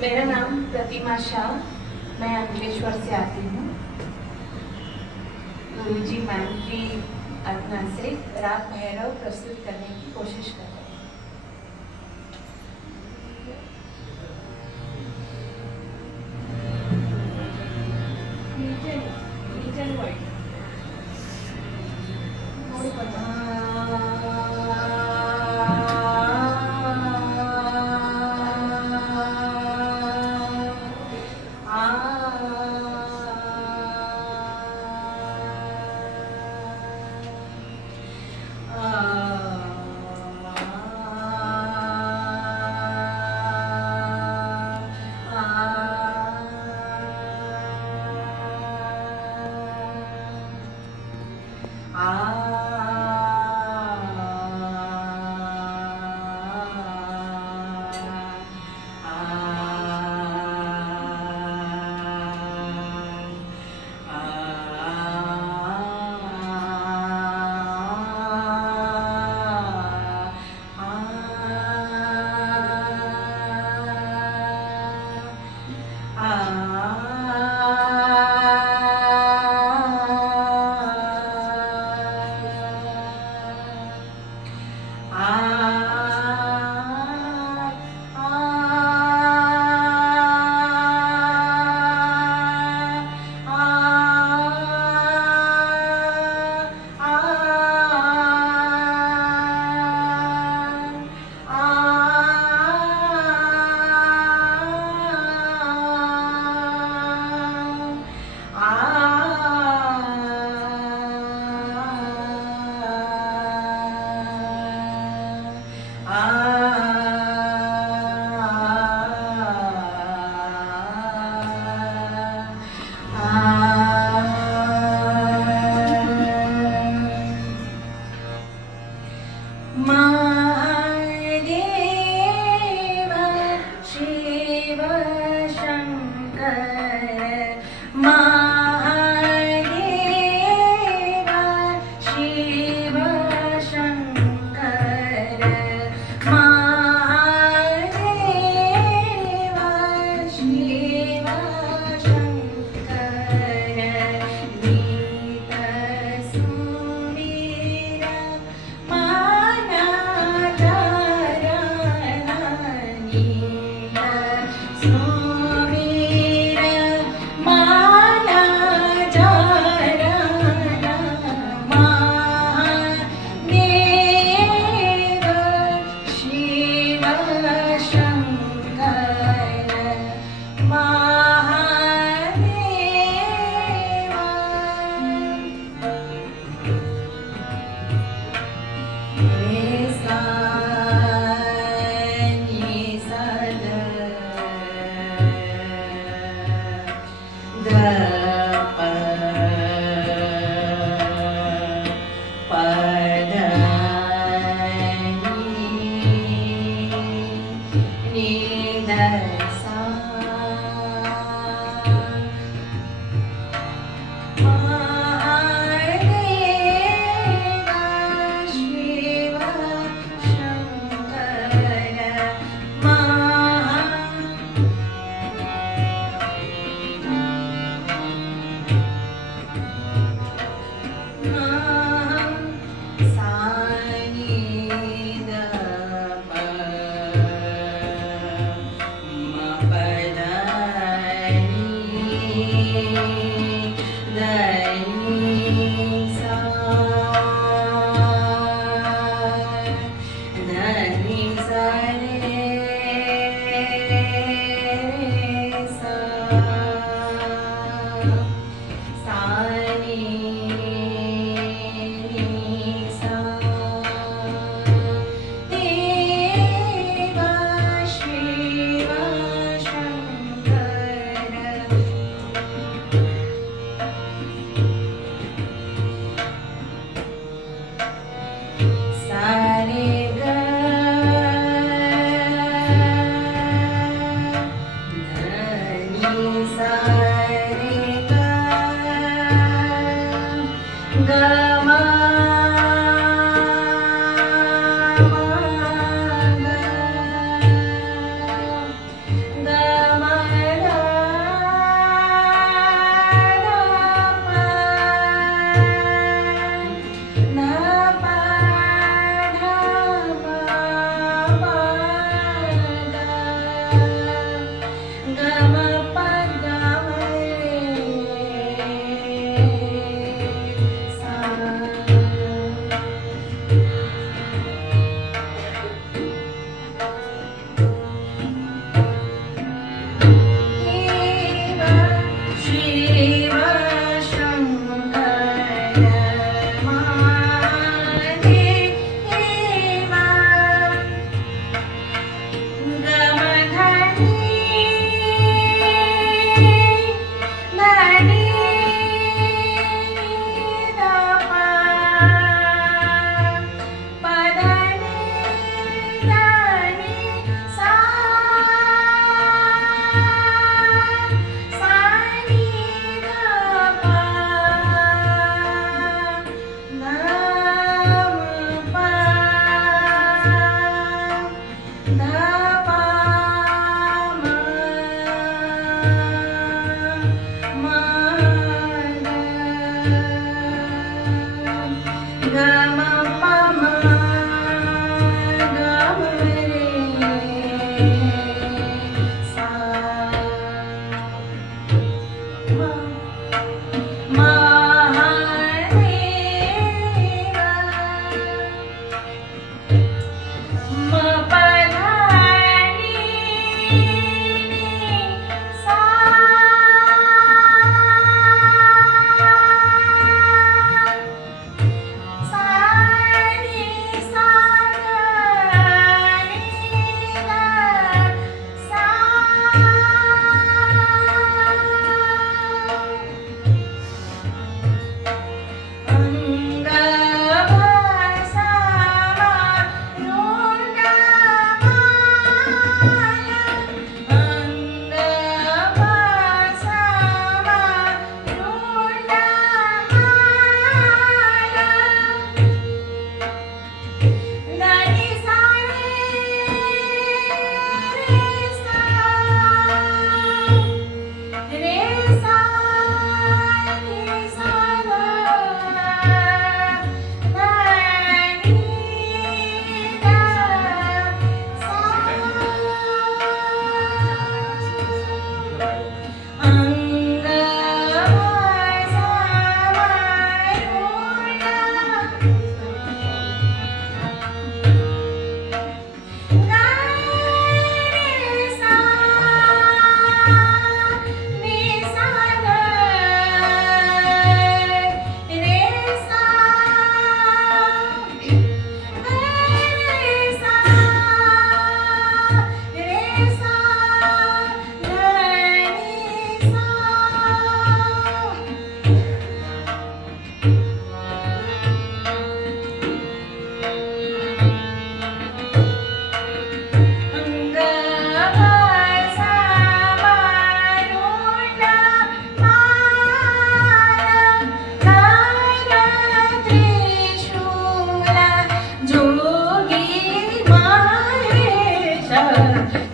मेरा नाम प्रतिमा शाह, मैं अंकलेश्वर से आती हूँ। गुरुजी मैम की आज्ञा से राग भैरव प्रस्तुत करने की कोशिश कर रहे हैं।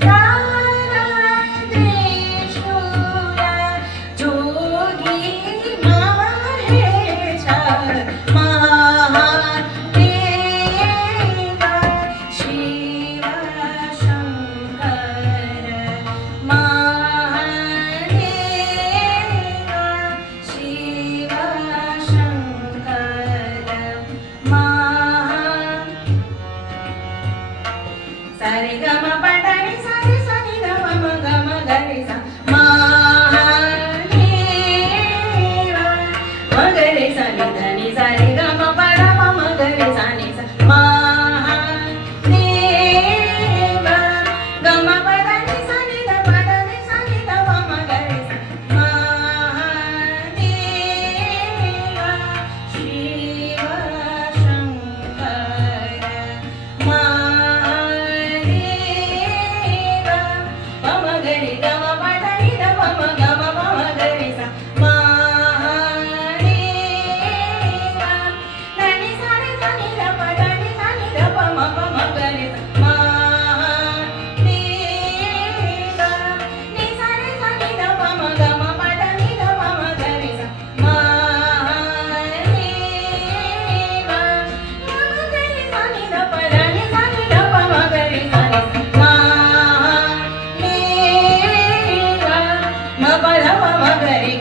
तारा त्रिशूला जोगी माहेच्या महादेवा शिव शंकर महादेवा शिव शंकर सारे गम पडणी सारे सनी गम गम गरे सा महादेवा मगरे सनी धनी सारे गम पड मगरे सनी सा महादेवा गम पडणी सनी ध पडणी सनी ध मगरे सा महादेवा शिव शंकर महादेवा मम गरे गम पडणी ध मम गम मम गरे सा महादेवा धनी सारे धनी ध पडणी धनी ध पम पम गरे सा महादेवा नि सारे धनी ध पम गम पडणी ध मम गरे सा महादेवा मम गरे धनी ध पडणी धनी ध पम गरे सा महादेवा म पद मम गरे